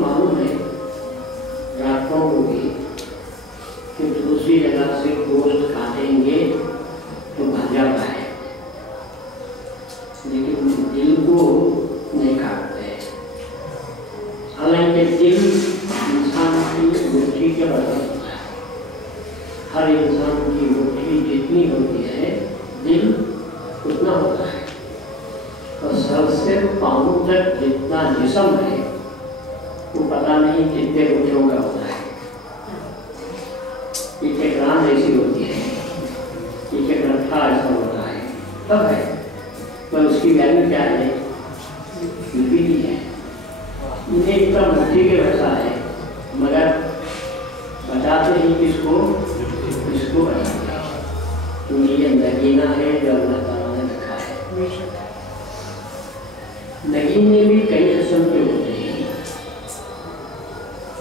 मालूम है रातों को भी لیکن دل کو نہیں کاٹتے۔ حالانکہ دل انسان کی مٹھی کے برابر ہوتا ہے، ہر انسان کی مٹھی جتنی ہوتی ہے دل اتنا ہوتا ہے، اور سر سے پاؤں تک جتنا جسم ہے وہ پتہ نہیں کتنے مٹھیوں کا ہوتا ہے۔ ایک ایک ران ایسی ہوتی ہے، ایک ایک رکھا ایسا ہوتا ہے، تب ہے پر اس کی ویلیو کیا ہے؟ نہیں ہے۔ انہیں ایک دم مٹھی کے ویسا ہے، مگر بچاتے ہی کس کو بچاتے ہیں، کیونکہ یہ نگینہ ہے جو اللہ تعالیٰ نے رکھا ہے۔ نگینے بھی کئی قسم کے ہوتے ہیں،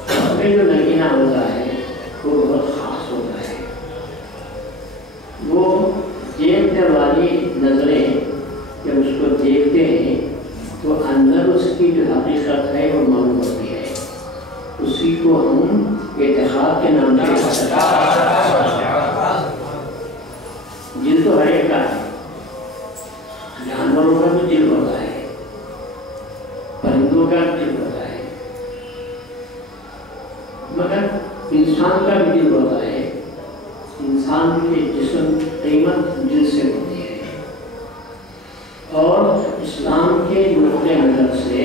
اس میں جو نگینہ ہوتا ہے وہ بہت خاص ہوتا ہے، وہ دیکھنے والی نظریں جب اس کو دیکھتے ہیں تو اندر اس کی جو حقیقت ہے وہ معلوم ہوتی ہے، اسی کو ہم اتحاد کے نام سے دل تو ہر ایک کا ہے، جانوروں کا بھی دل ہوتا ہے، پرندوں کا بھی دل ہوتا ہے، مگر انسان کا بھی دل ہوتا ہے۔ انسان کے جسم قیمت دل سے ہوتی ہے، اور اسلام کے نقطۂ نظر سے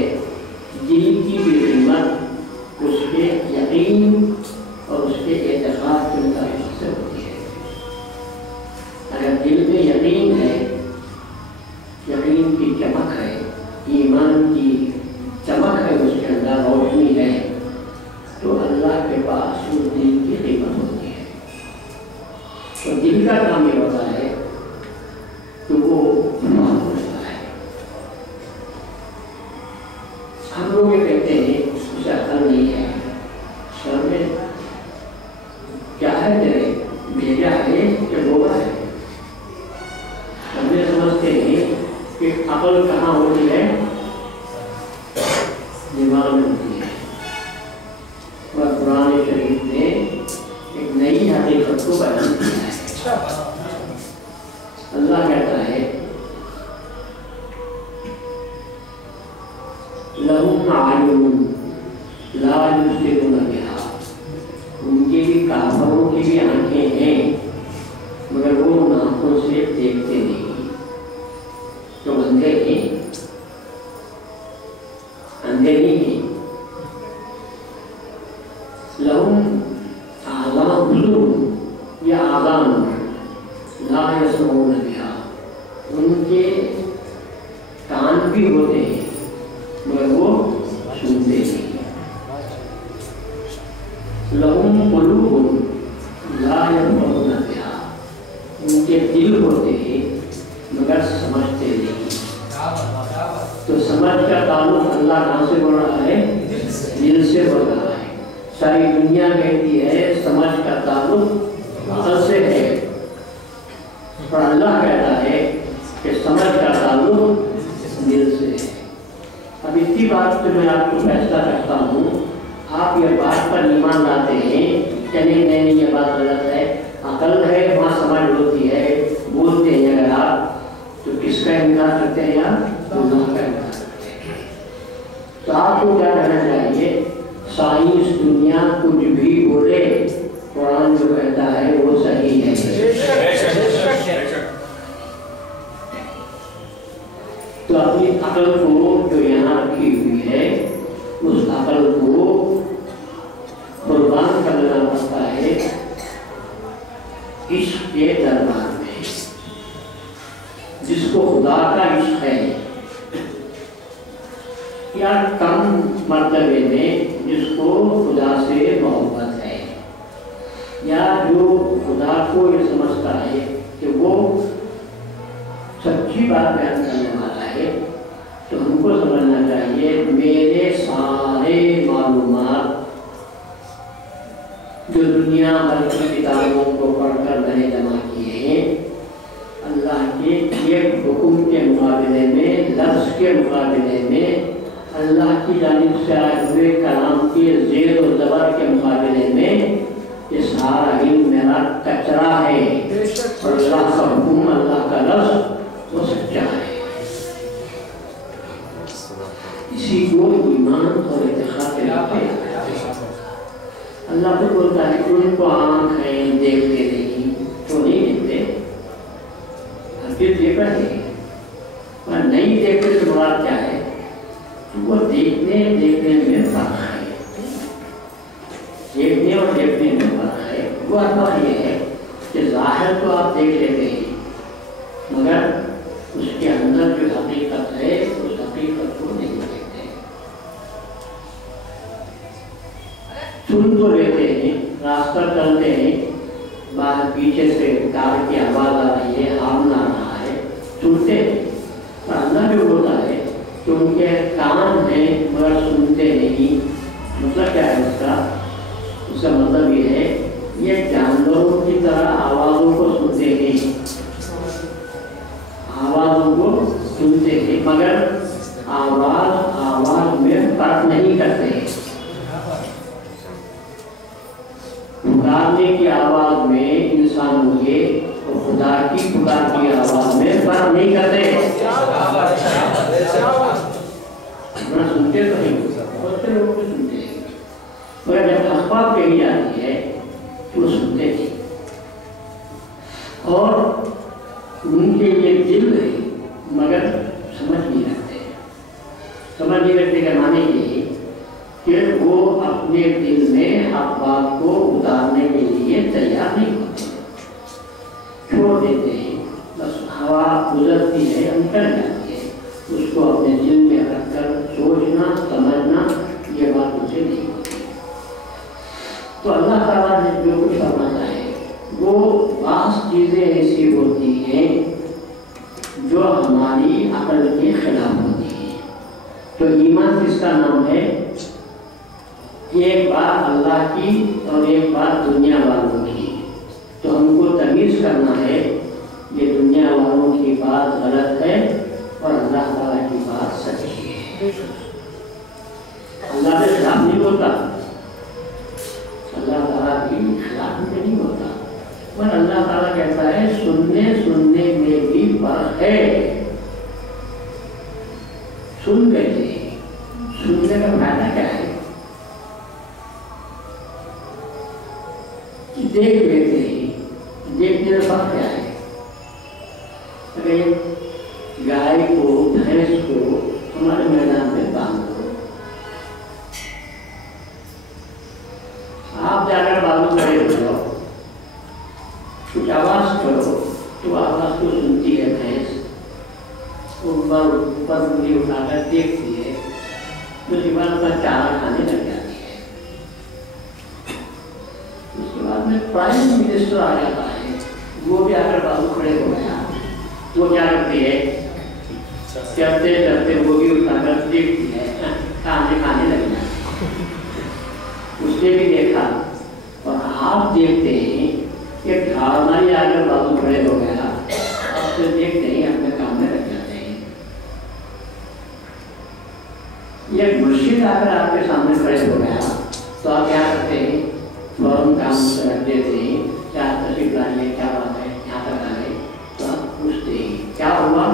دل کی بھی قیمت اس کے یقین اور اس کے اعتقاد کے مطابق سے ہوتی ہے۔ اگر دل میں یقین ہے، یقین کی چمک ہے، ایمان کی چمک ہے، اس کے اندر روشنی ہے، تو اللہ کے پاس اس دل کی قیمت ہوتی ہے۔ تو دل کا کام یہ ہوتا ہے کہ وہ ہوتا ہے۔ ہم لوگ یہ کہتے ہیں اسے عقل نہیں ہے، سر میں کیا ہے تیرے بھیجا ہے کہ گوبر ہے؟ ہم یہ سمجھتے ہیں کہ عقل کہاں ہوتی ہے؟ دماغ میں ہوتی ہے، اور قرآن شریف نے ایک نئی حقیقت کو بیان کیا ہے۔ اللہ کہتا ہے لَهُمْ أَعْيُنٌ لَا يُبْصِرُونَ بِهَا، ان کی بھی کافروں کی بھی آنکھیں ہیں مگر وہ ان آنکھوں سے دیکھتے نہیں، تو اندھے ہیں، اندھے نہیں ہیں۔ لَهُمْ آذان یا آذان لا يسمعون بها، ان کے کان بھی ہوتے ہیں مگر وہ سنتے نہیں۔ لَهُمْ قُلُوبٌ لا يفقهون بها، ان کے دل ہوتے ہیں مگر سمجھتے نہیں۔ تو سمجھ کا تعلق اللہ کہاں سے بول رہا ہے؟ دل سے بول رہا ہے۔ ساری دنیا کہتی ہے سمجھ کا تعلق عقل سے ہے، اور اللہ کہتا ہے کہ سمجھ کا تعلق دل سے ہے۔ اب اسی بات سے میں آپ کو فیصلہ کرتا ہوں، آپ یہ بات پر ایمان لاتے ہیں کہ نہیں یہ بات غلط ہے، عقل ہے وہاں سمجھ ہوتی ہے، بولتے ہیں اگر آپ تو کس کا انکار کرتے ہیں یا اللہ کا انکار کرتے ہیں؟ تو آپ کو کیا کہنا چاہیے؟ سائنس دنیا کچھ بھی بولے، قرآن جو کہتا ہے وہ صحیح ہے۔ تو اپنی عقل کو جو یہاں رکھی ہوئی ہے اس عقل کو قربان کرنا پڑتا ہے عشق کے دربار میں، جس کو خدا کا عشق ہے، یا کم مرتبے میں جس کو خدا سے محبت ہے، یا جو خدا کو یہ سمجھتا ہے کہ وہ سچی بات بیان کرنے والا ہے، تو ہم کو سمجھنا چاہیے میرے سارے معلومات جو دنیا بھر کی کتابوں کو پڑھ کر میں نے جمع کیے ہیں، اللہ کے ایک حکم کے مقابلے میں، لفظ کے مقابلے میں، اللہ کی جانب سے آئے ہوئے کلام کے زیر و زبر کے مقابلے میں یہ سارا علم میرا کچرا ہے، اور اللہ کا حکم، اللہ کا لفظ وہ سچا ہے۔ کسی کو ایمان اور اتقا کے لیے اللہ کو بولتا ہے کہ ان کو آنکھیں دیکھتے نہیں تو نہیں دیکھتے، پھر دیکھا نہیں اور نہیں دیکھتے تو مراد کیا ہے؟ تو وہ دیکھنے میں فرق ہے، دیکھنے اور دیکھنے میں فرق ہے۔ وہ فرق یہ ہے کہ ظاہر تو آپ دیکھ لیتے ہیں مگر اس کے اندر جو حقیقت ہے اس حقیقت کو نہیں دیکھتے، سن تو لیتے ہیں، راستہ چلتے ہیں، باہر پیچھے سے کار کی آواز آ رہی ہے، ہارن آ رہا ہے، سنتے ہیں، پر اندر جو ہوتا ہے کہ ان کے کان ہیں مگر سنتے نہیں۔ مطلب کیا ہے اس کا مطلب یہ ہے یہ جانوروں کی طرح آوازوں کو سنتے ہیں، آوازوں کو سنتے ہیں مگر آواز میں فرق نہیں کرتے ہیں۔ پکارنے کی آواز میں انسان ہوئے اور خدا کی پکار کی آواز میں فرق نہیں کرتے، سنتے تو نہیں، بہت سے لوگ سنتے ہیں مگر جب اخبار کہی جاتی ہے تو سنتے ہیں، اور ان کے یہ دل ہے مگر سمجھ نہیں رکھتے، سمجھ نہیں رکھتے کا معنی یہ کہ وہ اپنے دل میں حق بات کو اتارنے کے لیے تیار نہیں ہوتے، چھوڑ دیتے ہیں، بس ہوا گزرتی ہے نکل جاتی ہے، اس کو اپنے دل میں رکھ کر سوچنا سمجھنا یہ بات مجھے نہیں ہوتی۔ تو اللہ تعالیٰ نے جو کچھ فرماتا ہے وہ بعض چیزیں ایسی ہوتی ہیں جو ہماری عقل کے خلاف ہوتی ہیں۔ تو ایمان کس کا نام ہے؟ ایک بات اللہ کی اور ایک بات دنیا والوں کی، تو ہم کو تمیز کرنا ہے یہ دنیا والوں کی بات غلط ہے اور اللہ تعالیٰ کی بات سچی ہے۔ اللہ کے خلاف نہیں ہوتا، اللہ تعالیٰ کی خلاف میں نہیں ہوتا، پر اللہ تعالیٰ کہتا ہے سننے میں بھی فرق ہے۔ سن لیتے ہیں، سننے کا فائدہ کیا ہے؟ دیکھ لیتے ہیں، دیکھنے کا فرق کیا ہے؟ اگر گائے کو بھینس کو ہمارے میدان میں باندھ دو، آپ جا کر بازو کھڑے ہو جاؤ، کچھ آواز کرو تو آواز کو سنتی ہے بھینس، اوپر انگلی اٹھا کر دیکھتی ہے، اس کے بعد اپنا چارہ کھانے لگ جاتی ہے۔ اس کے بعد میں پرائم منسٹر آ جاتا ہے، وہ بھی آ کر بازو کھڑے ہو گیا، وہ کیا کرتی ہے؟ چلتے چلتے وہ بھی اٹھا کر دیکھتی ہے، کھانے لگ جاتی ہے۔ اس نے بھی دیکھا اور آپ دیکھتے ہیں کہ گھاڑی آ کر بازو کھڑے ہو گیا، آپ سے دیکھتے ہیں اپنے کام میں لگ جاتے ہیں۔ یہ مرشد آ کر آپ کے سامنے کھڑے ہو گیا تو آپ کیا کرتے ہیں؟ فوراً کام سے رکھ دیتے ہیں، کیا تشریف لائیے، کیا بات ہے، یہاں تک آئے، تو آپ پوچھتے ہیں کیا ہوا؟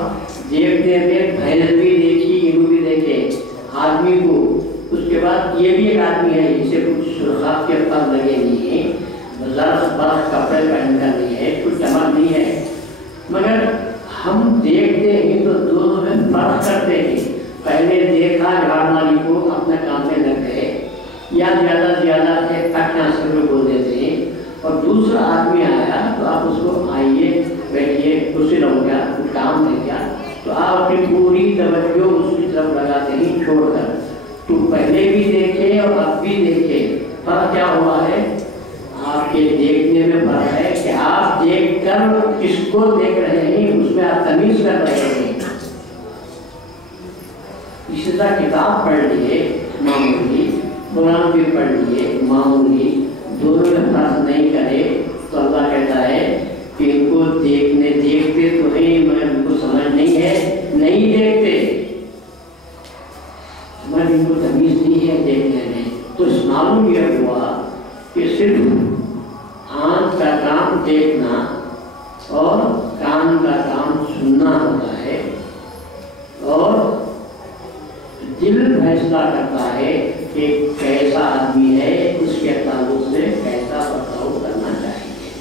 دیکھتے میں بھینس بھی دیکھی، انہوں بھی دیکھے آدمی کو، اس کے بعد یہ بھی ایک آدمی ہے جسے کچھ سرخات کے پاس لگے نہیں ہیں، زرخ برخ کپڑے پہن کر نہیں ہے، کچھ چمک نہیں ہے، مگر ہم دیکھتے ہیں تو دونوں میں فرق کرتے ہیں۔ پہلے دیکھا جھاڑ ماری کو اپنے کام میں لگ گئے، یا زیادہ سے زیادہ ایک کٹنا سے بول دیتے ہیں، اور دوسرا آدمی آیا تو آپ اس کو آئیے بیٹھیے کرسی رہو گیا، کچھ کام ہے کیا، تو آپ اپنی پوری توجہ اس کی طرف لگاتے ہیں چھوڑ کر۔ تو پہلے بھی دیکھے اور اب بھی دیکھے، فرق کیا ہوا ہے؟ آپ کے دیکھنے میں فرق ہے کہ آپ دیکھ کر کس کو دیکھ رہے ہیں، اس میں آپ تمیز کر رہے ہیں۔ اسی طرح کتاب پڑھ لیے معمولی، قرآن بھی پڑھ لیے معمولی، دونوں میں فرق نہیں کرے تو اللہ کہتا ہے کہ ان کو دیکھتے تو ہیں مگر ان کو سمجھ نہیں ہے، نہیں دیکھتے، مگر ان کو تمیز نہیں ہے دیکھنے میں۔ تو اس معلوم یہ ہوا کہ صرف آنکھ کا کام دیکھنا اور کان کا کام سننا ہوتا ہے، اور دل ہے फैसला करता है कि कैसा आदमी है, उसके ताल्लुक से कैसा बर्ताव करना चाहिए।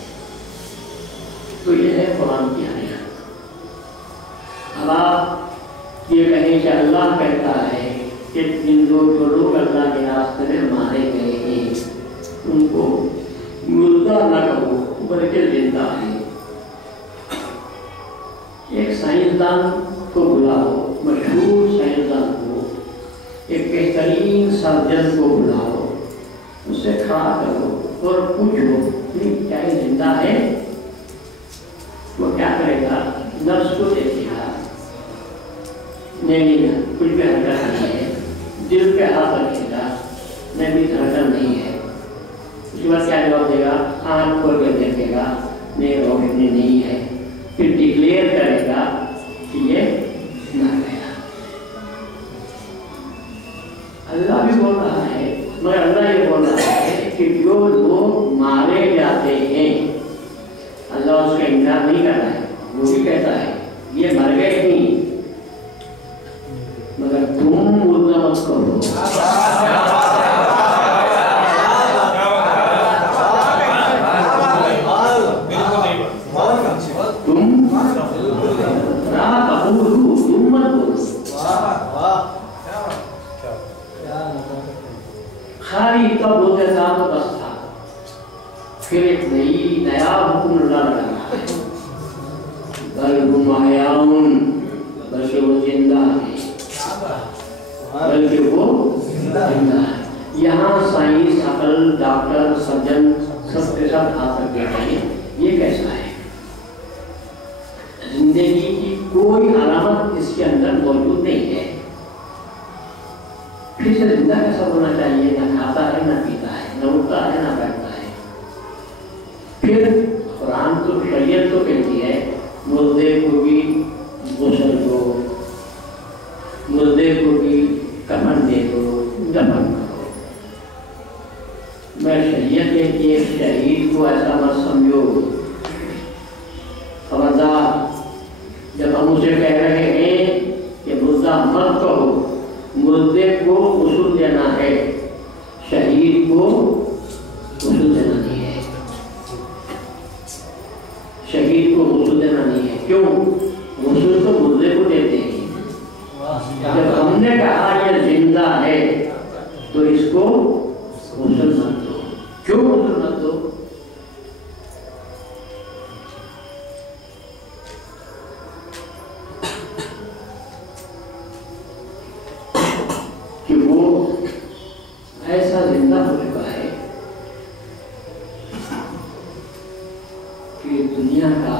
तो यह है कुरान की हकीकत। अब आप ये कहें कि अल्लाह कहता है कि जो लोग अल्लाह के रास्ते में मारे गए हैं उनको मुर्दा न कहो बल्कि जिंदा है। एक साइंसदान को बुलाओ, मशहूर साइंसदान को, एक बेहतरीन सर्जन को बुलाओ, उससे खड़ा करो और पूछो कि क्या ये जिंदा है? वो क्या करेगा? नर्स को देखेगा, नहीं कुछ भी हरकत नहीं है, दिल पे हाथ रखेगा, नहीं भी धड़कन नहीं है। उसके बाद क्या जवाब देगा? आँख खोल कर देखेगा, नहीं रोशनी नहीं है। फिर डिक्लेयर करेगा कि ये मर गया। अल्लाह भी बोल रहा है, मगर अल्लाह ये बोल रहा है कि जो लोग मारे जाते हैं अल्लाह उसका इनकार नहीं कर रहा है। वो भी कहता है ये मर गए नहीं, मगर तुम मुर्दा मत करो। खाली तब होते था तो बस था, फिर एक नया हुक्म लगा बल्कि वो जिंदा है, बल्कि वो जिंदा है। यहाँ साइंस, अकल, डॉक्टर, सर्जन सबके साथ आ सकते हैं। ये कैसा है? जिंदगी की कोई अलामत इसके अंदर मौजूद नहीं है। फिर से जिंदा कैसा होना चाहिए? न खाता है, न पीता है, न उठता है, न बैठता है। फिर कुरान तो शरीयत तो कहती है मुर्दे को भी गुस्ल दो, मुर्दे को भी कफन दे दो, दफन करो। मैं शरीयत कहती है शहीद को ऐसा मत समझो। खबरदार, जब हम उसे कह रहे हैं कि मुर्दा मत कहो, मुर्दे को उसूल देना है, शहीद को उसूल देना नहीं है। शहीद को उसूल देना नहीं है। क्यों? उसूल तो मुर्दे को देते हैं। जब हमने कहा ये जिंदा है तो इसको उसूल मत दो। क्यों उसूल मत दो? कि वो ऐसा जिंदा हो चुका है कि दुनिया का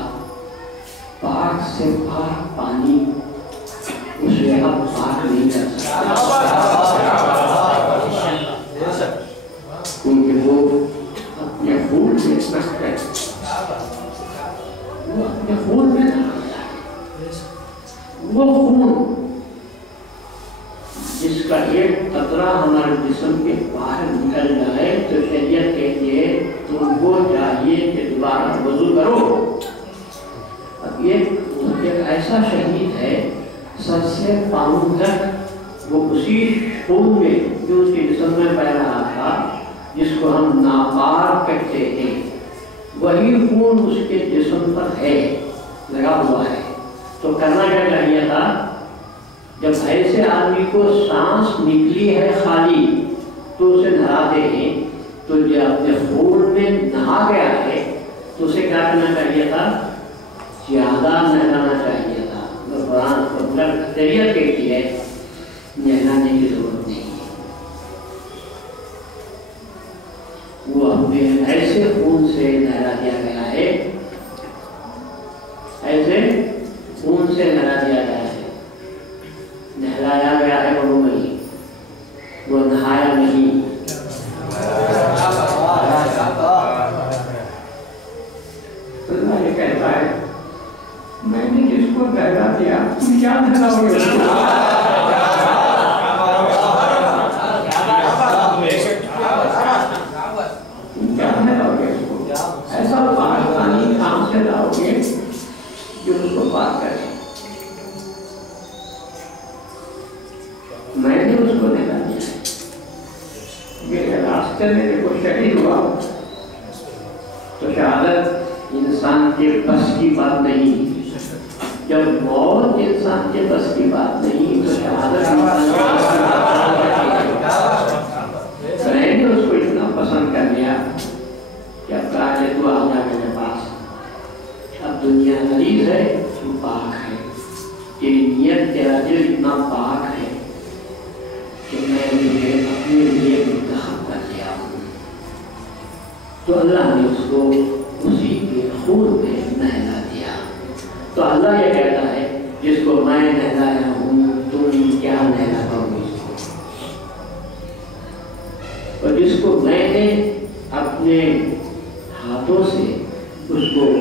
पाक से पाक पानी उसे अब पाक नहीं कर सकता, क्योंकि वो अपने खून में नष्ट है, वो अपने खून में वो खून जिसका एक कतरा हमारे जिस्म के बाहर निकल जाए तो शरीयत कहती है तुमको चाहिए कि दोबारा वजू करो। अब एक ऐसा शहीद है सबसे पाँव तक वो उसी खून में जो उसके जिस्म में बह रहा था, जिसको हम नापाक कहते हैं, वही खून उसके जिस्म पर है, लगा हुआ है। तो करना क्या चाहिए था? जब ऐसे आदमी को सांस निकली है खाली तो उसे नहाते हैं, तो जो अपने खून में नहा गया है तो उसे क्या करना चाहिए था? ज्यादा नहलाना चाहिए था। तो कुरान शरीयत कहती है नहलाने की जरूरत नहीं है। वो अपने ऐसे खून से नहला दिया गया है, ऐसे खून से नहला दिया गया है, नहलाया गया है वो नहीं, वो नहाया नहीं। तो ये कहता है मैंने जिसको नहला दिया तुम क्या नहलाओगे उसको? क्या नहलाओगे उसको? ऐसा पानी काम से लाओगे जो उसको पार करे। मैंने اس کو نہلا دیا ہے. میرے راستے میں دیکھو شہید ہوا تو شہادت انسان کے بس کی بات نہیں. جب موت انسان کے بس کی بات نہیں تو شہادت انسان کے بس کی بات ہے. میں نے اس کو اتنا پسند کر لیا کہ اب کہا کہ تو آ جا میرے پاس. اب دنیا غریب ہے تو پاک ہے. تیری نیت تیرا دل اتنا پاک ہے کہ میں تجھے اپنے لیے منتخب کر لیا ہوں. تو اللہ نے اس کو اسی کے خون میں نہلا دیا. تو اللہ یہ کہتا ہے جس کو میں نہلایا ہوں تم کیا نہلا پاؤ اس کو. اور جس کو میں نے اپنے ہاتھوں سے اس کو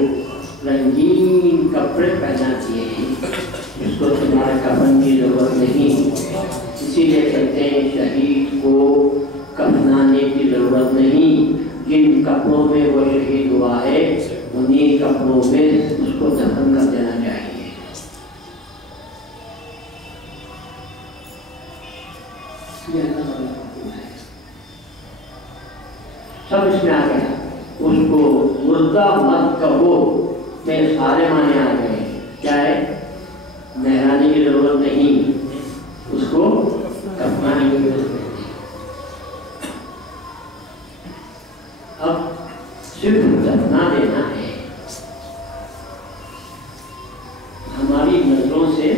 رنگین کپڑے پہنا دیے ہیں اس کو تمہارے کفن کی ضرورت نہیں. اسی لیے کہتے ہیں شہید کو کفنانے کی ضرورت نہیں. جن کپڑوں میں وہ شہید ہوا ہے انہیں کپڑوں میں اس کو دفن کر دینا چاہیے. سب اس میں آ گیا. اس کو مردہ مت کہو میں سارے معنی آ گئے. کیا ہے؟ نہلانے کی ضرورت نہیں, اس کو کفنانے کی ضرورت نہیں. اب صرف دفنا دینا ہے. ہماری نظروں سے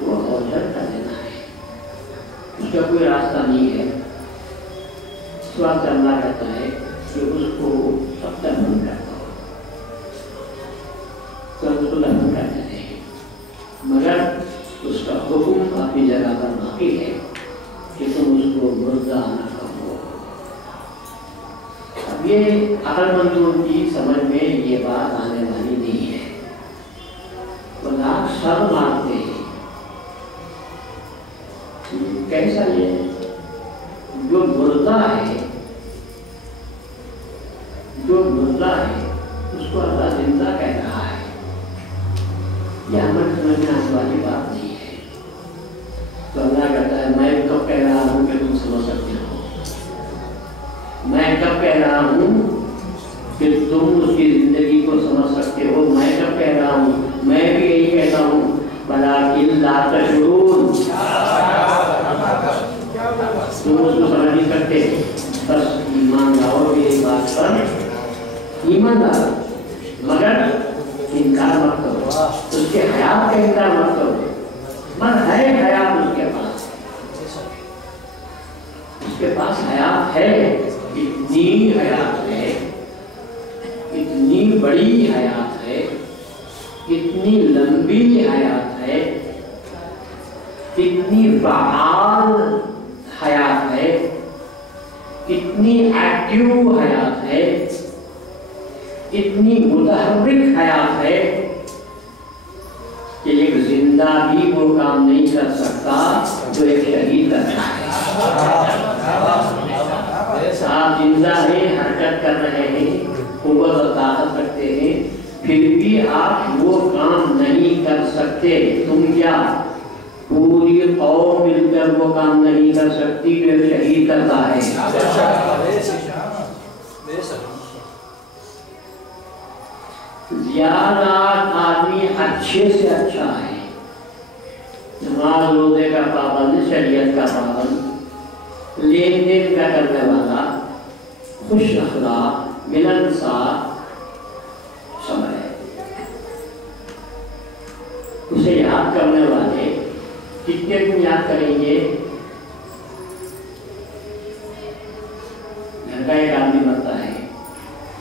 وہ اوجھل کر دینا ہے. اس کا کوئی راستہ نہیں ہے. اس وقت اللہ کہتا ہے کہ اس کو سب دفن کرتا ہو تو اس کو دفن کر دیتے ہیں. مگر اس کا حکم اپنی جگہ پر باقی ہے کہ تم اس کو مردہ نہ کہو. اب یہ عقل مندوں کی سمجھ میں یہ بات آنے والی نہیں ہے. وہ لاکھ سر مارتے ہیں. کیسا یہ جو مردہ ہے اس کو اللہ زندہ کہہ رہا ہے. یہ ہمیں سمجھ میں آنے والی بات نہیں ہے. تو اللہ کہتا ہے میں کب کہہ رہا ہوں کہ تم سمجھ سکتے ہو. میں کب کہہ رہا ہوں کہ تم اس کی زندگی کو سمجھ سکتے ہو. میں کب کہہ رہا ہوں, میں بھی یہی کہتا ہوں ولیکن لا تشعرون. تم اس کو سمجھ نہیں سکتے. بس ایمان لاؤ میری بات پر, ایمان لاؤ مگر انکار مت کرو. اس کے حیات کا انکار مت کرو. من ہے حیات اس کے پاس. اس کے پاس حیات ہے. اتنی حیات ہے, اتنی بڑی حیات ہے, اتنی لمبی حیات ہے, اتنی فعال حیات ہے, اتنی ایکٹیو حیات ہے, اتنی متحرک حیات ہے کہ ایک زندہ بھی وہ کام نہیں کر سکتا جو ایک شہید کرتا ہے. آپ زندہ ہیں, حرکت کر رہے ہیں, قوت اور طاقت رکھتے ہیں, پھر بھی آپ وہ کام نہیں کر سکتے. تم کیا پوری قوم مل کر وہ کام نہیں کر سکتی جو ایک شہید کرتا ہے. زیادہ آدمی اچھے سے اچھا ہے, نماز روزے کا پابند, شریعت کا پابند, لین دین کا کرنے والا, خوش اخلاق, ملنسار سب ہے. اسے یاد کرنے والے کتنے دن یاد کریں گے؟ گھر کا ایک آدمی مرتا ہے,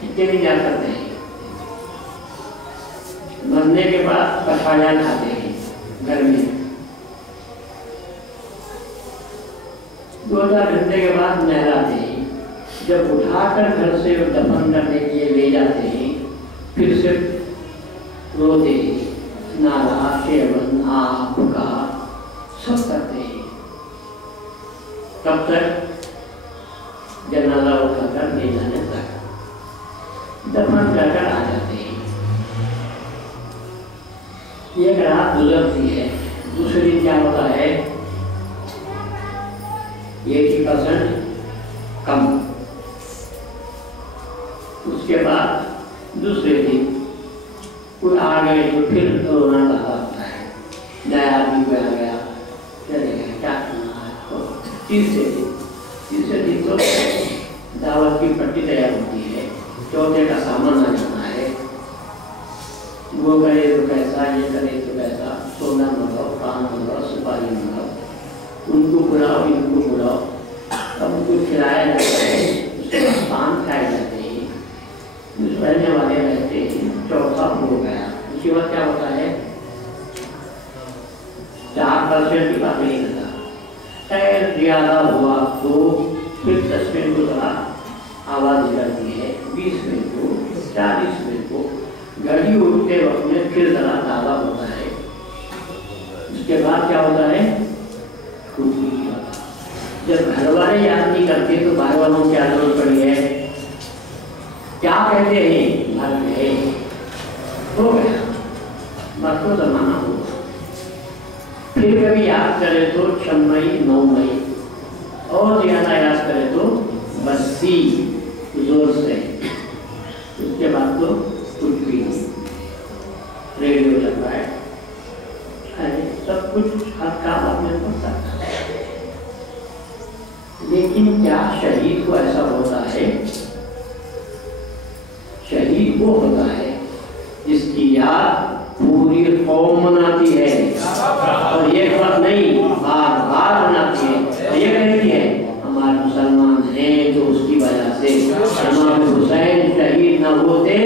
کتنے دن یاد کرتے ہیں؟ مرنے کے بعد پچھاڑیاں کھاتے ہیں گھر میں. 2000 گھنٹے کے بعد نہلاتے ہیں. جب اٹھا کر گھر سے دفن کرنے کے لیے لے جاتے ہیں پھر سے روتے ہیں, نالا, شیون, آب کا سب کرتے ہیں. کب تک؟ جنازہ اٹھا کر لے جانے تک. دفن کر کر آ جاتے ہیں. ایک رات گزرتی ہے, دوسرے دن کیا ہوتا ہے؟ 80% कम। उसके बाद दूसरे दिन कोई आ गए तो फिर रोना लगा होता है, नया आदमी कोई आ गया, चले गए, क्या करना है। तो तीसरे दिन तो दावत की पट्टी तैयार होती है, चौथे का सामान आ जाना है, वो करे तो कैसा, ये करे तो कैसा, सोना मंगाओ, पान मंगाओ, सुपारी मंगाओ, उनको बुलाओ, इनको बुलाओ, अब उनको खिलाया जाता है, उसके बाद पान खाए जाते हैं, रहने वाले रहते हैं। चौथा हो गया, उसके बाद क्या होता है, 4% की बात नहीं करता, अगर ज्यादा हुआ तो फिर 10 मिनट को जरा आवाज निकलती है, 20 मिनट को, 40 मिनट को, घड़ी उठते वक्त में फिर जरा दावा होता है। उसके बाद क्या होता है, जब घर वाले याद नहीं करते तो बाहर वालों की क्या जरूरत पड़ी है, क्या कहते हैं, घर में हो गया, मत को जमाना होगा। फिर कभी याद करे तो 6 मई 9 मई, और ज्यादा याद करे तो 32 जोर से। उसके बाद तो कुछ भी नहीं, रेडियो चल रहा है, सब कुछ हर काम अपने को करता है। लेकिन क्या शहीद को ऐसा होता है? शहीद वो होता है जिसकी याद पूरी कौम मनाती है, और ये बात नहीं, बार बार मनाती है। ये कहती है हमारे मुसलमान हैं तो उसकी वजह से इमाम हुसैन शहीद न होते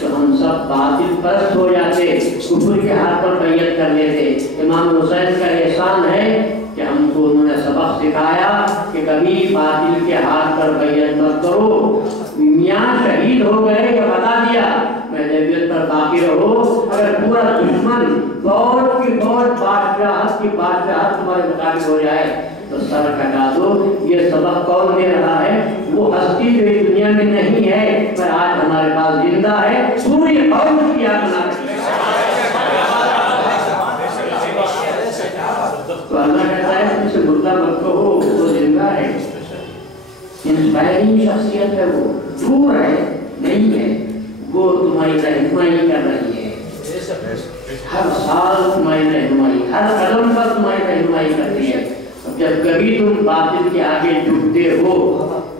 तो हम सब बातिल परस्त हो जाते, कुफर के हाथ पर बैयत कर लेते। इमाम हुसैन का एहसान है कि हमको उन्होंने सबक सिखाया कि कभी बातिल के हाथ पर बैयत मत करो। मियाँ शहीद हो गए या बता दिया मैं नबीयत पर बाकी रहो। अगर पूरा दुश्मन फौज की फौज बादशाहत की बादशाहत तुम्हारे मुताबिक हो जाए तो सर कटा दो। ये सबक कौन दे रहा है? वो हस्ती जो इस दुनिया में नहीं है पर आज हमारे पास जिंदा है, पूरी फौज की याद बना तो अल्लाह कहता है उसे मुर्दा मत कहो, वो जिंदा है, इंस्पायरिंग शख्सियत है, वो दूर है नहीं है, वो तुम्हारी रहनुमाई कर रही है। हर साल तुम्हारी रहनुमाई, हर कदम पर तुम्हारी रहनुमाई करती है। जब कभी तुम बातिल के आगे झुकते हो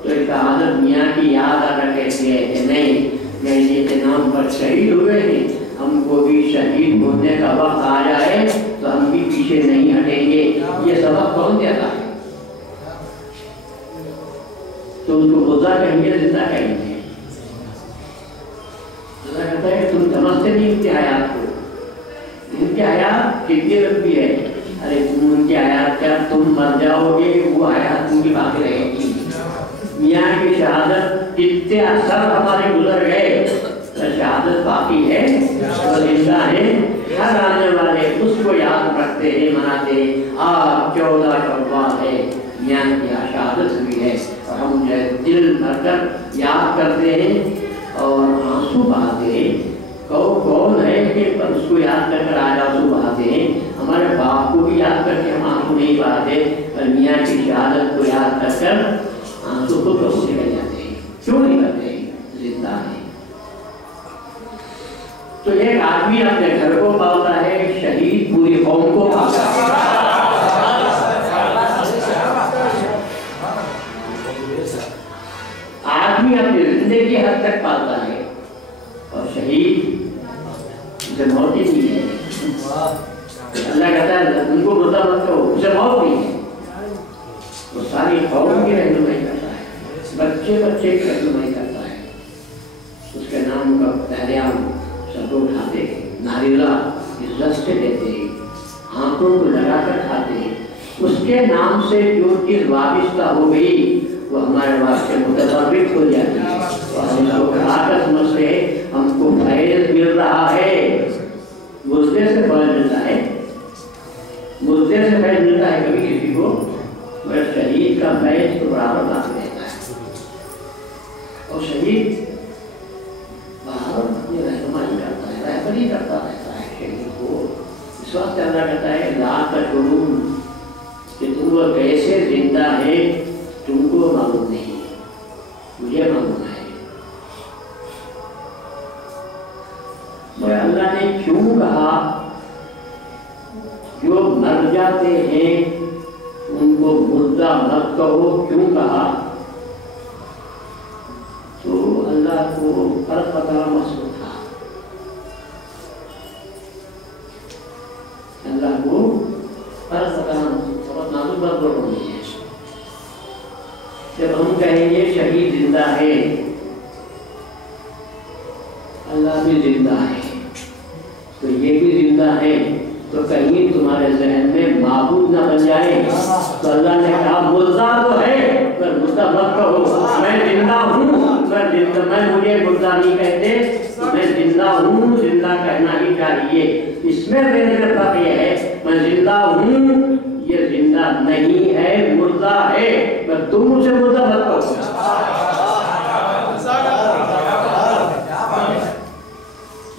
तो एक आदत मियाँ की याद आकर कहती है कि नहीं, जैसे के नाम पर शहीद हुए हैं, हमको भी शहीद होने का वक्त आ जाए तो हम भी पीछे नहीं हटेंगे। ये सबक कौन देता है? तो उनको गुज़ा कहेंगे, जिंदा कहेंगे। गुज़ा कहता है तुम समझते नहीं इनकी हयात को, इनकी हयात कितनी लंबी है। अरे तुम उनकी हयात क्या, तुम मर जाओगे वो हयात उनकी बाकी रहेगी। मियाँ की शहादत कितने अक्सर हमारे गुजर गए, शहादत बाकी है, वो जिंदा है। हर आने वाले उसको याद रखते हैं, मनाते हैं। आज 14 शव्वाल है, मियाँ की शहादत हुई है और हम जो दिल भरकर याद करते हैं और आंसू बहाते हैं। कौन है कि उसको याद कर आज आंसू बहाते हैं? हमारे बाप को भी याद करके हम आंसू नहीं बहाते, और मियाँ की शहादत को याद कर आंसू को क्यों निकल जाते हैं? क्यों नहीं करते? जिंदा है। तो एक आदमी अपने घर को पालता है, शहीद पूरी कौम को पालता है। आदमी अपनी जिंदगी हद तक पालता है और शहीद उसे मौत ही नहीं है। अल्लाह कहता है उनको मुर्दा मत करो, उसे मौत नहीं है। वो सारी कौम की रहनुमाई करता है, बच्चे बच्चे की रहनुमाई करता है। उसके नाम का पहरेआम सब उठाते हैं, नारिला इज्जत से देते हैं, आंखों को लगाकर खाते हैं। उसके नाम से जो चीज वाबिस्ता हो गई वो हमारे वास्ते मुतबर्रिक हो जाती है और हम लोग खाकर समझते हैं हमको फैज मिल रहा है। मुर्दे से फैज मिलता है, मुर्दे से फैज मिलता है कभी किसी को, मगर शहीद का फैज तो बराबर बात रहता है। और शहीद रहनुमाई करता है, रहबरी करता रहता है शहीद को। विश्वास करना कहता है लाख करूँ कि तुम कैसे जिंदा है है तुमको मालूम नहीं, मुझे मालूम है। तो अल्लाह ने क्यों कहा जो मर जाते हैं उनको मुर्दा मत कहो, क्यों कहा? तो अल्लाह को फर्क पता महसूस था, अल्लाह को फर्क पता बहुत नाजुक बात बोल रही है। जब हम कहेंगे शहीद जिंदा है, अल्लाह भी जिंदा है, तो ये भी जिंदा है, तो कहीं तुम्हारे जहन में माबूद न बन जाए। तो अल्लाह ने कहा मुर्दा तो है पर मुर्दा मत कहो, मैं जिंदा हूँ, मैं मुझे मुर्दा नहीं कहते, तो मैं जिंदा हूँ, जिंदा कहना ही चाहिए। इसमें मेरे में फर्क ये है, मैं जिंदा हूँ, ये जिंदा नहीं है, मुर्दा है, पर तुम मुझे मुर्दा मत कहो।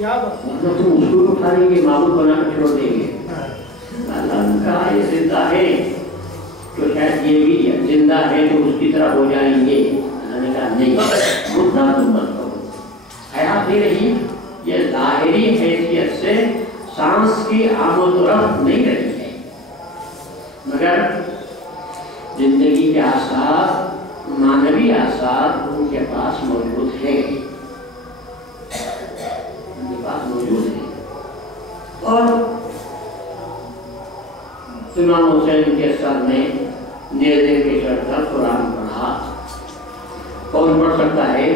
मतलब तुम उसको उठा लेंगे, माबूद बनाकर छोड़ देंगे। अल्लाह ने कहा ये जिंदा है, तो शायद ये भी जिंदा है तो उसकी तरह हो जाएंगे। अल्लाह ने कहा नहीं, मुर्दा तुम मत कहो। हयात ही रही, ये ज़ाहिरी हैसियत से सांस की आमद-ओ-रफ्त नहीं रही है, मगर जिंदगी के आसार, मानवी आसार उनके पास मौजूद है, मौजूद है। और इमाम हुसैन के सर में नेज़े के चढ़कर कुरान पढ़ा। कौन पढ़ सकता है?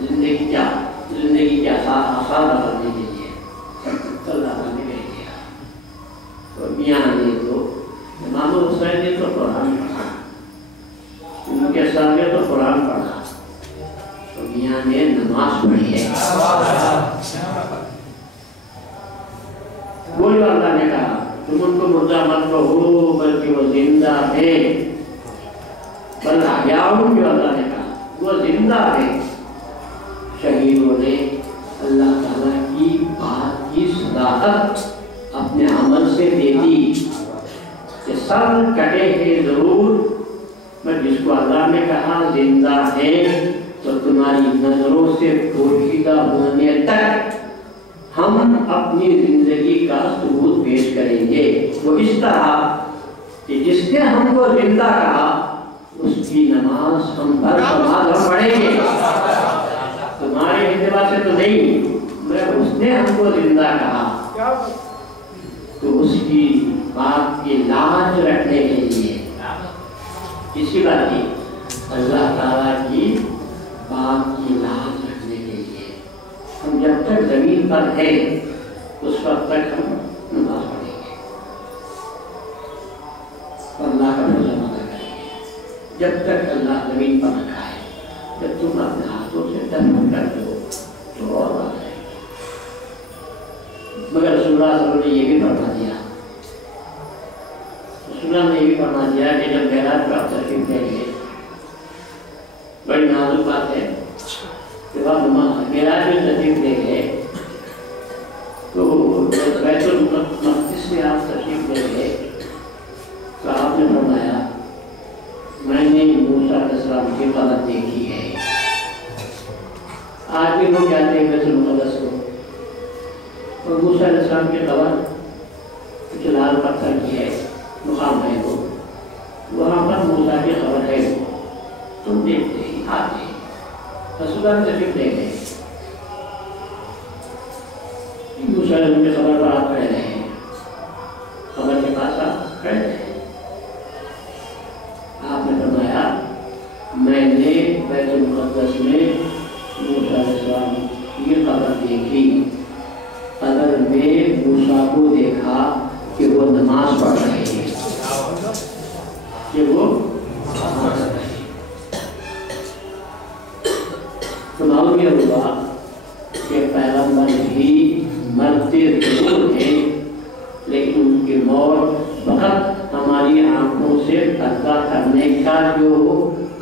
जिंदगी के आसार बदलने के लिए अल्लाह ने कह दिया। तो मियाँ ने तो इमाम हुसैन ने तो कुरान पढ़ा, उनके सर में तो कुरान पढ़ा, तो मियाँ ने नमाज पढ़ी है। वो जो अल्लाह ने कहा तुम उनको मुर्दा मत कहो बल्कि वो जिंदा है, बल हयाउन जो अल्लाह ने कहा वो जिंदा है। शहीदों ने अल्लाह ताला की बात की सदाकत अपने अमल से दे दी कि सर कटे हैं जरूर, पर जिसको अल्लाह ने कहा जिंदा है तो तुम्हारी नजरों से पोशीदा होने तक हम अपनी जिंदगी का सबूत पेश करेंगे। वो इस तरह कि जिसने हमको जिंदा कहा उसकी नमाज हम पर नमाज पढ़ेंगे, तुम्हारे एतबार से तो नहीं, मगर उसने हमको जिंदा कहा तो उसकी बात की लाज रखने के लिए, इसी बात की अल्लाह ताला की बात की लाज रखने के लिए हम जब तक जमीन पर है उस वक्त तक हम नमाज पढ़ेंगे, अल्लाह का फजल अदा करेंगे। जब तक अल्लाह जमीन पर रखा है, जब तुम अपने हाथों से दफन कर दो तो और बात है। मगर रसूलुल्लाह ने ये भी फरमा दिया, रसूलुल्लाह ने ये भी फरमा दिया कि जब मेराज पर तशरीफ देंगे, बड़ी नाजुक बात है, जब आप मेराज में तशरीफ देंगे तो बैतुल मक़दिस में आप तशरीफ देंगे तो आपने फरमाया मैंने मूसा अलैहिस्सलाम की कब्र देखी है। आज भी लोग जाते हैं बैतुल मक़दिस को, और मूसा अलैहिस्सलाम की कब्र कुछ लाल पत्थर की है, मुकाम है वो, वहाँ पर मूसा की कब्र है, तुम देखते ही आते रसूलुल्लाह ने तशरीफ ले गए, मूसा उनके कब्र पर आप खड़े रहे, कब्र के पास आप खड़े रहे, आपने फरमाया मैंने बैतुल मुक़द्दस में मूसा अलैहिस्सलाम की कब्र देखी, कब्र में मूसा को देखा कि वो नमाज पढ़ रहे हैं, कि वो नमाज पढ़ रहे हैं। तो मालूम यह हुआ कि पैगंबर भी मरते जरूर हैं, लेकिन उनकी मौत वक़्त हमारी आंखों से पर्दा करने का जो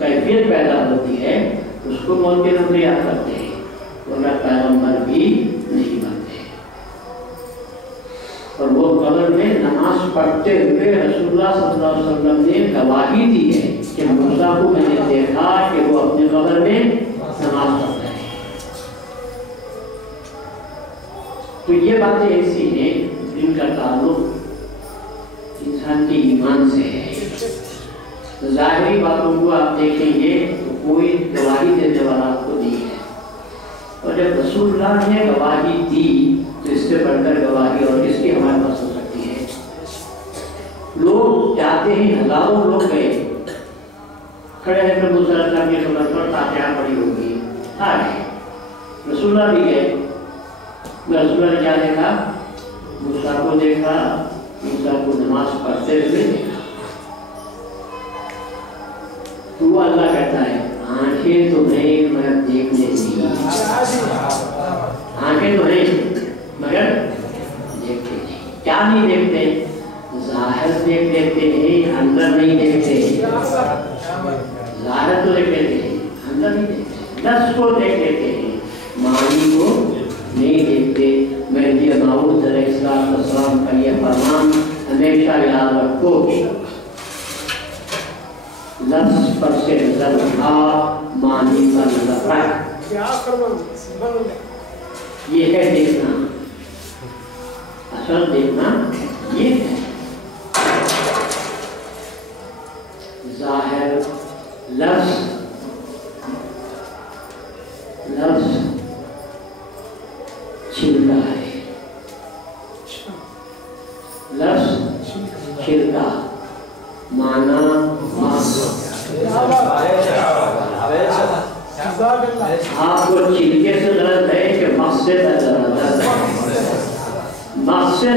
कैफियत पैदा होती है उसको मौत के नाम से याद करते हैं, वरना पैगंबर भी नहीं बनते। और वो कब्र में नमाज पढ़ते हुए रसूलुल्लाह सल्लल्लाहु अलैहि वसल्लम ने गवाही दी है कि मूसा को मैंने देखा कि वो अपने कब्र में नमाज पढ़ रहे हैं। तो ये बातें ऐसी हैं जिनका ताल्लुक इंसान के ईमान से है। ज़ाहिरी बातों को आप देखेंगे तो कोई गवाही देने वाला आपको नहीं है, और जब रसूलुल्लाह ने गवाही दी तो इससे बढ़कर गवाही और किसकी हमारे पास हो सकती है। लोग जाते ही हजारों लोग गए, खड़े रहकर मूसा की खबर पर फातिहा पड़ी होगी, आ गए। रसूलुल्लाह भी गए, रसूलुल्लाह ने क्या देखा? मूसा को देखा, मूसा को नमाज पढ़ते हुए देखा। तो अल्लाह कहता है आंखें तो नहीं मगर देखने दी, आंखें तो नहीं मगर देखते नहीं। क्या नहीं देखते? ज़ाहिर देख लेते हैं, अंदर नहीं देखते। ज़ाहिर तो देख लेते हैं, अंदर नहीं देखते। नफ्स को देख लेते हैं, मानी को नहीं देखते। मेरे माऊद अलैहिस्सलाम का यह फरमान हमेशा याद रखो, लफ्ज़ पर से नजर उठा, मानी पर नजर रख। ये है देखना, असल देखना ये है। ज़ाहिर लफ्ज़ छिलका है, लफ्ज़ छिलका, माना आपको छिलके से गलत है कि मकसद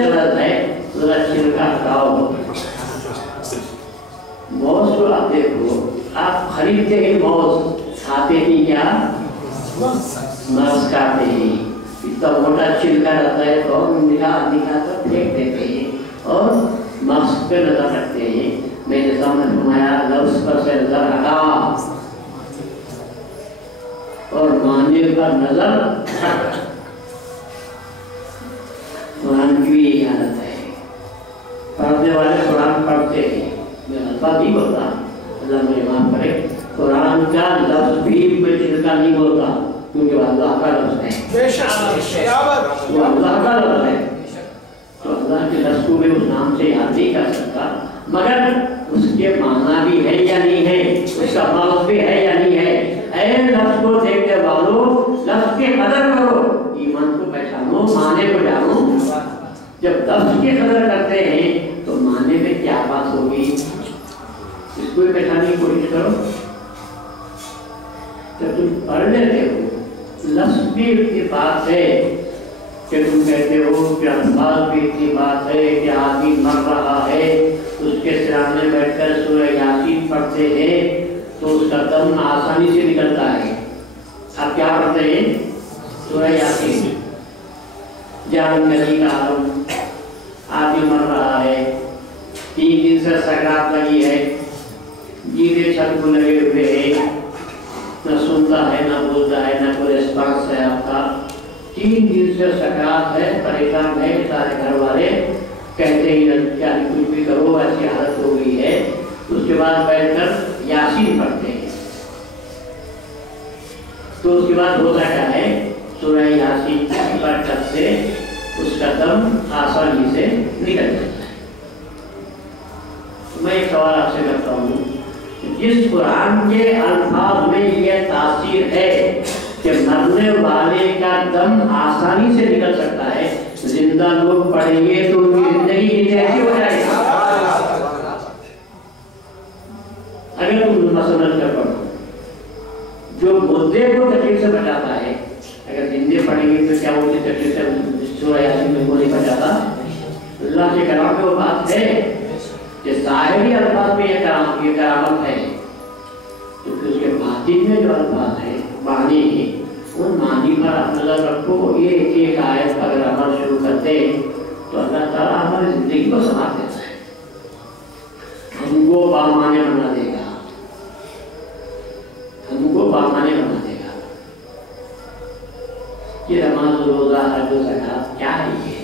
गलत है, जरा छिलका हटाओ। मौज को आप देखो, आप खरीदते ही मौज, खाते ही क्या? मर्ज खाते ही। इतना मोटा छिलका रहता है तो हम निकाल कर फेंक देते हैं और मर्ज पे नजर रखते हैं। मेरे सामने फरमाया लफ्ज़ पर से नजर हटा और माने पर नजर रख। कुरान की भी यही हालत है। पढ़ने वाले कुरान पढ़ते हैं, मैं अल्फाज नहीं बोलता, अल्लाह मुझे माफ करे, कुरान का लफ्ज़ भी कोई छिलका नहीं बोलता, क्योंकि वो अल्लाह का लफ्ज़ है, वो अल्लाह का लफ्ज़ है। तो अल्लाह के लफ्ज़ को मैं उस नाम से याद नहीं कर सकता, मगर उसके माना भी है या नहीं है, उसका माउस भी है या नहीं है। ऐ लफ्ज़ को देखने वालों, लफ्ज़ की कदर करो, ईमान को पहचानो, माने को जानो। जब लफ्ज़ की कदर करते हैं तो माने में क्या बात होगी, इसको पहचानने की कोशिश करो। जब तुम पढ़ लेते हो, लफ्ज़ भी इतनी बात है कि तुम कहते हो कि अल्फाज भी इतनी बात है कि आदमी मर रहा है, उसके सामने बैठकर सूरह यासीन पढ़ते हैं तो उसका दम आसानी से निकलता है। आप क्या पढ़ते हैं? सूरह यासीन। जान नदी का आदमी मर रहा है, 3 दिन से सकरात लगी है, जीरे छत को लगे हुए हैं, न सुनता है, न बोलता है, न कोई रिस्पांस है आपका। 3 दिन से सकरात है, परेशान है, सारे घर वाले कहते ही क्या कुछ भी करो, ऐसी हालत हो गई है। उसके बाद बैठकर यासीन पढ़ते हैं, तो उसके बाद होता क्या है? सूरह यासीन पढ़कर से उसका दम आसानी से निकल जाता है। तो मैं एक सवाल आपसे करता हूँ, जिस कुरान के अल्फाज में यह तासीर है कि मरने वाले का दम आसानी से निकल सकता है, जिंदा लोग पढ़ेंगे तो उनकी जिंदगी कैसी हो जाएगी? अगर तुम समझ कर पढ़ो, जो मुद्दे को तकलीफ से बचाता है, अगर जिंदे पढ़ेंगे तो क्या उनकी तकलीफ से सूरह यासीन में नहीं बचाता? अल्लाह के कलाम में वो बात है कि ज़ाहिरी अल्फाज में ये करामत है, तो फिर उसके बातिन में जो अल्फाज है, मानी, उन मानी पर आप नजर रखो। एक आयत पर अगर अमल शुरू करते तो अल्लाह ताला हमारी जिंदगी को संभाल देता है, हमको बामाने बना देगा, हमको बामाने बना देगा। ये नमाज, रोजा, हज, ज़कात क्या है?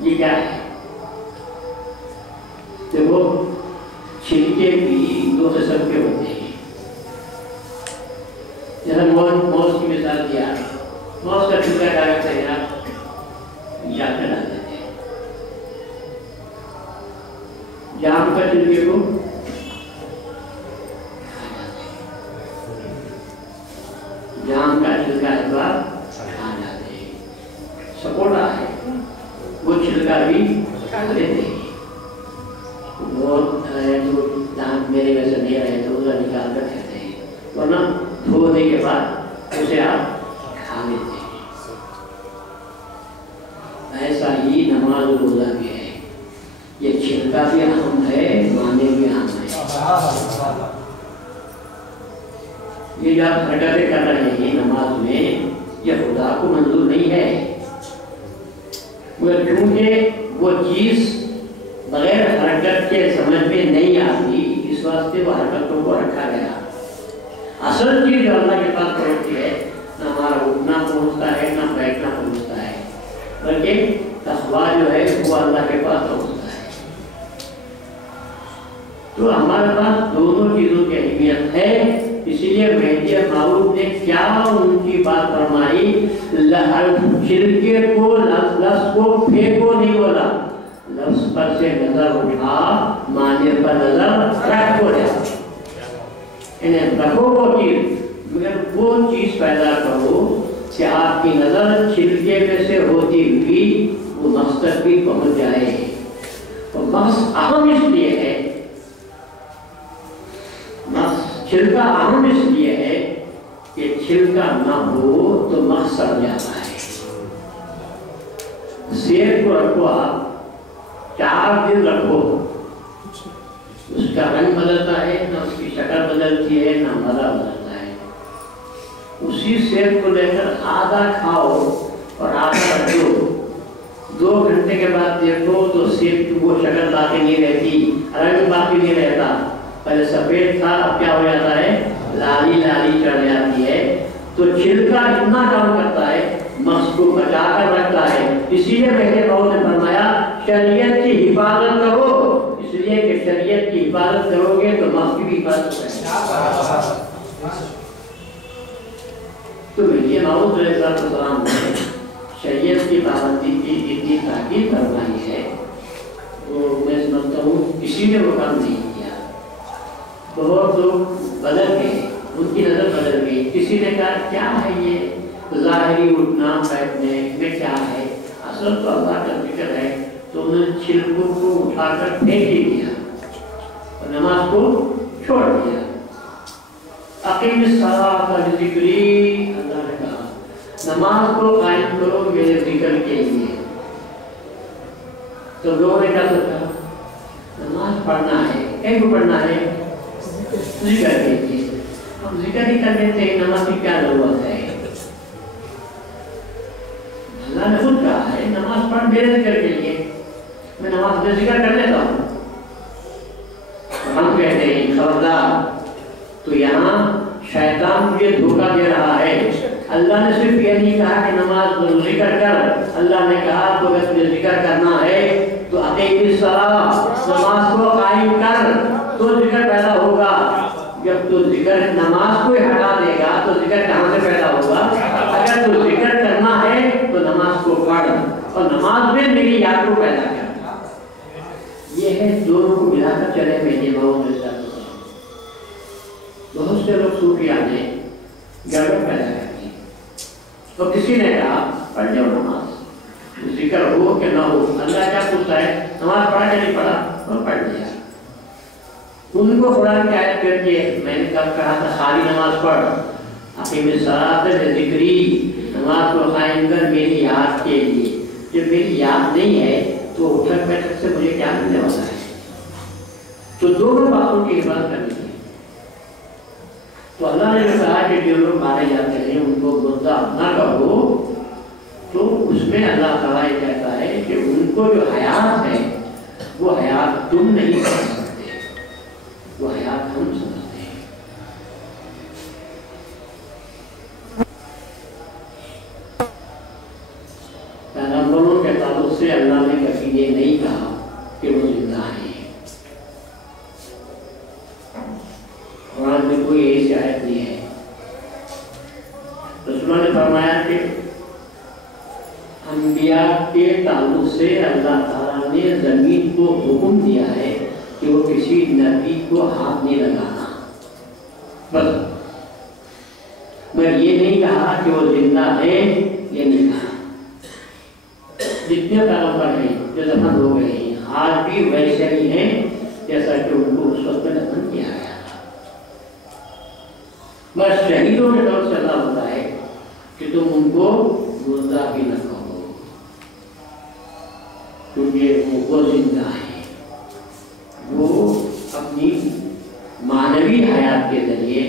یہ کیا ہے؟ دیکھو چھلکے بھی دو قسم کے ہوتے ہیں. جیسا موز کی مثال دیا، موز کا چھلکا کیا کرتے ہیں آپ؟ جام میں ڈال دیتے ہیں. جام کا چھلکے کو جام کا چھلکا ایک بار کھا جاتے ہیں. سپوٹا ہے وہ چھلکا بھی کھا لیتے ہیں. وہ جو دانت میرے ویسے نہیں رہے تو اسے نکال کر کھاتے ہیں، ورنہ دھونے کے بعد اسے آپ کھا لیتے ہیں. ایسا ہی نماز روزہ بھی ہے. یہ چھلکا بھی اہم ہے، معنی بھی اہم ہے. یہ جو آپ حرکتیں کر رہے ہیں نماز میں، یہ خدا کو منظور نہیں ہے. کیونکہ وہ چیز بغیر حرکت کے سمجھ میں نہیں آتی، اس واسطے وہ حرکتوں کو رکھا گیا. اصل چیز جو اللہ کے پاس پہنچتی ہے، نہ ہمارا اٹھنا پہنچتا ہے نہ بیٹھنا پہنچتا ہے، بلکہ تقویٰ جو ہے وہ اللہ کے پاس پہنچتا ہے. تو ہمارے پاس دونوں چیزوں کی اہمیت ہے. اسی لیے مہدی موعود نے کیا ان کی بات فرمائی، چھلکے کو لفظ کو پھینکو نہیں بولا، لفظ پر سے نظر اٹھا، معنی پر نظر رکھو. انہیں رکھو وہ چیز، مگر وہ چیز پیدا کرو کہ آپ کی نظر چھلکے میں سے ہوتی ہوئی وہ مقصد بھی پہنچ جائے. اور مقصد اہم اس لیے ہے، چھلکا اہم اس لیے ہے کہ چھلکا نہ ہو تو مقصد جاتا ہے. سیب کو رکھو آپ 4 دن رکھو، اس کا رنگ بدلتا ہے، نہ اس کی شکل بدلتی ہے، نہ مزہ بدلتا ہے. اسی سیب کو لے کر آدھا کھاؤ اور آدھا رکھو، 2 گھنٹے کے بعد دیکھو تو سیب کی وہ شکل باقی نہیں رہتی، رنگ باقی نہیں رہتا. پہلے سفید تھا، اب کیا ہو جاتا ہے؟ لالی لالی چڑھ جاتی ہے. تو چھلکا اتنا کام کرتا ہے، مقصد کو بچا کر رکھتا ہے. اسی لیے میرے مولا نے فرمایا شریعت کی حفاظت کرو، اس لیے کہ شریعت کی حفاظت کرو گے تو مقصد کی حفاظت کرے. تو میرے مولا علیہ السلام نے شریعت کی پابندی کی اتنی تاکید فرمائی ہے، تو میں سمجھتا ہوں کسی نے وہ کام نہیں کیا. بہت لوگ بدل گئے، ان کی نظر بدل گئی. کسی نے کہا کیا ہے یہ ظاہری اٹھنا بیٹھنے میں کیا ہے، اصل تو اللہ کا ذکر ہے. تو انہوں نے چھلکوں کو اٹھا کر پھینک ہی دیا اور نماز کو چھوڑ دیا. اقیم الصلاۃ لذکری، اللہ نے کہا نماز کو قائم کرو میرے ذکر کے لیے. تو لوگوں نے کیا سوچا نماز پڑھنا ہے، کہیں کو پڑھنا ہے ذکر کے لیے. ہم ذکر ہی کر لیتے ہیں، نماز کی کیا ضرورت ہے؟ اللہ نے خود کہا ہے نماز پڑھ میرے ذکر کے لیے، میں نماز میں ذکر کر لیتا ہوں. ہم کہتے ہیں خبردار، تو یہاں شیطان مجھے دھوکہ دے رہا ہے. اللہ نے صرف یہ نہیں کہا کہ نماز ذکر کر، اللہ نے کہا تو اگر تجھے ذکر کرنا ہے تو اقیم الصلاۃ، نماز کو قائم کر تو ذکر پیدا ہوگا. جب تو ذکر نماز کو ہٹا دے گا تو ذکر کہاں سے پیدا ہوگا؟ اگر تو ذکر کرنا ہے تو نماز کو پڑھ اور نماز میں میری یاد کو پیدا کر. یہ ہے دونوں کو ملا کر چلے میرے مولا علیہ السلام. بہت سے لوگ صوفیاء نے گڑبڑ پیدا کر دی. تو کسی نے کہا پڑھ جاؤ نماز، ذکر ہو کہ نہ ہو، اللہ کیا پوچھتا ہے نماز پڑھا کہ نہیں پڑھا؟ اور پڑھ لیا. ان کو قرآن کی آیت کر کے میں نے کب کہا تھا خالی نماز پڑھ، اقیم الصلاۃ لذکری، نماز کو قائم کر میری یاد کے لیے. جب میری یاد نہیں ہے تو اٹھک بیٹھک سے مجھے کیا ملنے والا ہے؟ تو دونوں باتوں کی حفاظت کرنی ہے. تو اللہ نے جو کہا کہ جو لوگ مارے جاتے ہیں ان کو مردہ نہ کہو، تو اس میں اللہ تعالیٰ یہ کہتا ہے کہ ان کو جو حیات ہے وہ حیات تم نہیں سمجھ سکتے، وہ حیات ہم سمجھتے ہیں. پیغمبروں کے تعلق سے اللہ نے को हुक्म दिया है कि वो किसी नबी को हाथ नहीं लगाना, बस। मैं ये नहीं कहा कि वो जिंदा है, ये नहीं कहा। जितने पैगंबर हैं जो दफन हो गए हैं आज भी वैसे ही हैं जैसा कि उनको उस वक्त में दफन किया गया था। बस शहीदों के तरफ से अल्लाह होता है कि तुम उनको मुर्दा भी न कहो, क्योंकि वो जिंदा है। वो अपनी मानवी हयात के जरिए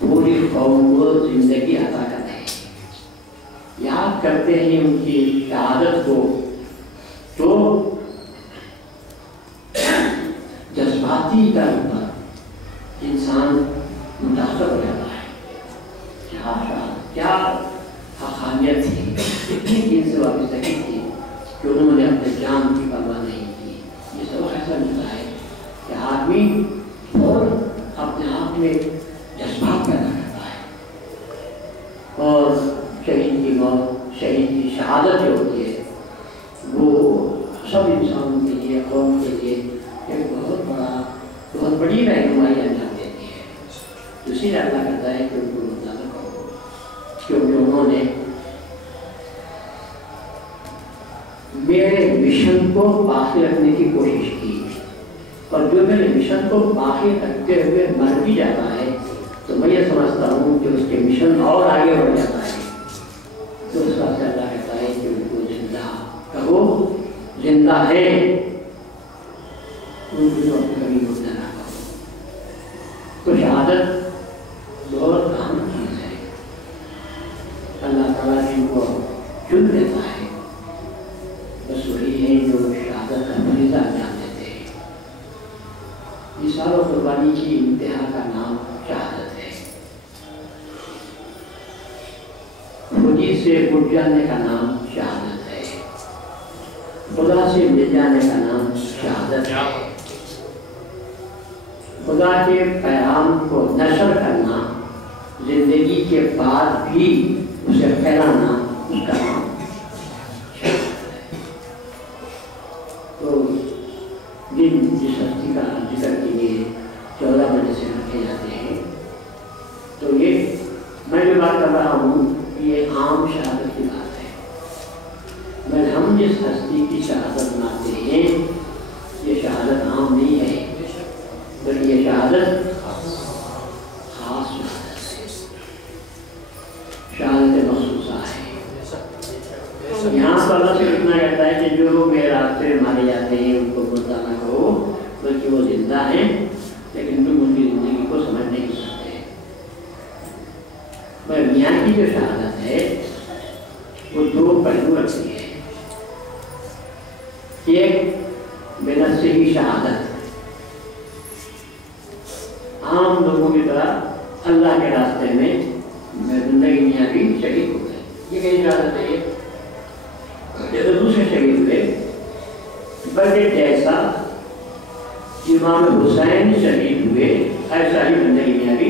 पूरी कौम को जिंदगी अता करते हैं, याद करते हैं उनकी शहादत को, तो जज्बाती तौर पर इंसान मुतासर हो जाता है। क्या शहादत, क्या हक़ानियत थी, इतनी दिन से वापसी थी कि उन्होंने अपने जान की परवाह नहीं की। ये सब ऐसा मिलता है कि आदमी और अपने आप में जज्बात पैदा करता है, और शहीद की मौत, शहीद की शहादत जो होती है वो सब इंसानों के लिए, कौम के लिए एक बहुत बड़ी रहनुमाई अंजाम देती है। इसीलिए अल्लाह कहता है कि उनको मुर्दा न कहो, क्योंकि उन्होंने मेरे मिशन को बाकी रखने की कोशिश की, और जो मेरे मिशन को बाकी रखते हुए मर भी जाता है तो मैं ये समझता हूँ कि उसके मिशन और आगे बढ़ जाता है। तो उस बात से अल्लाह कहता है कि उनको जिंदा कहो, जिंदा है, उनको कभी मुर्दा ना कहो। तो शहादत बहुत अहम चीज़ है। अल्लाह ताला जिनको चुन देता है बस वही है जो शहादत का फरीज़ा अंजाम देते हैं। इसार और कुर्बानी की इंतहा का नाम शहादत है। खुदी से उठ जाने का नाम शहादत है। खुदा से मिल जाने का नाम शहादत है। खुदा के पैगाम को नशर करना, जिंदगी के बाद भी उसे फैलाना, उसका नाम जिस हस्ती का जिक्र के लिए 14 बजे से रखे जाते हैं, तो ये मैं जो बात कर रहा हूँ ये आम शहादत की बात है। मगर हम जिस हस्ती की शहादत मनाते हैं ये शहादत आम नहीं है, बल्कि ये शहादत खास शहादत है, शहादत मखसूसा है। यहाँ पर अल्लाह से इतना कहता है कि जो लोग मेरे रास्ते में मारे जाते हैं उनको मुर्दा ना कहो, बल्कि वो जिंदा हैं, लेकिन तुम उनकी जिंदगी को समझ नहीं सकते। मगर मियाँ की जो शहादत है वो दो पहलू रखती है। एक बेनफ्स ही शहादत, आम लोगों की तरह अल्लाह के रास्ते में जिंदगी मियाँ भी शहीद हो गए, ये कई शहादत है। जैसे दूसरे शहीद हुए, बल्कि जैसा इमाम हुसैन शहीद हुए ऐसा ही जिंदगी में भी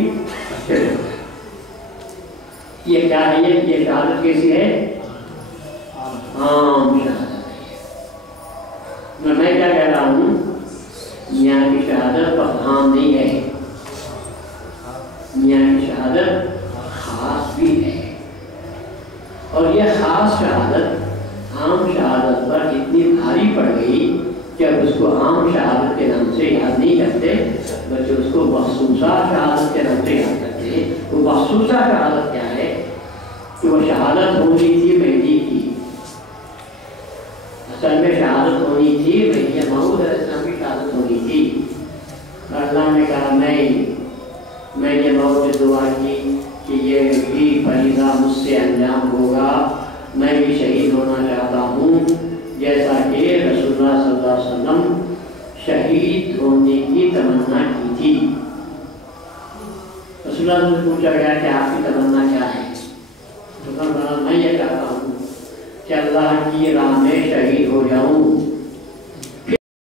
शहीद हुए। ये क्या है? ये शहादत कैसी है? आम शहादत है। मैं क्या कह रहा हूँ, मियाँ की शहादत आम नहीं है, मियाँ की शहादत खास भी है। और यह खास शहादत आम शहादत पर इतनी भारी पड़ गई कि अब उसको आम शहादत के नाम से याद नहीं करते, बल्कि उसको मखसूसा शहादत के नाम से याद करते हैं। वो मखसूसा शहादत क्या है कि वो शहादत होनी थी मेहदी की, असल में शहादत होनी थी मेहदी महमूद अलैहिस्सलाम की शहादत होनी थी। अल्लाह ने कहा मैंने मौत से दुआ की कि ये भी फरीज़ा मुझसे अंजाम होगा, मैं भी शहीद होना चाहता हूँ जैसा कि रसूलुल्लाह सल्लल्लाहु अलैहि वसल्लम शहीद होने की तमन्ना की थी। रसूलुल्लाह से पूछा गया कि आपकी तमन्ना क्या है? तो मैं ये चाहता हूँ कि अल्लाह की राह में शहीद हो जाऊँ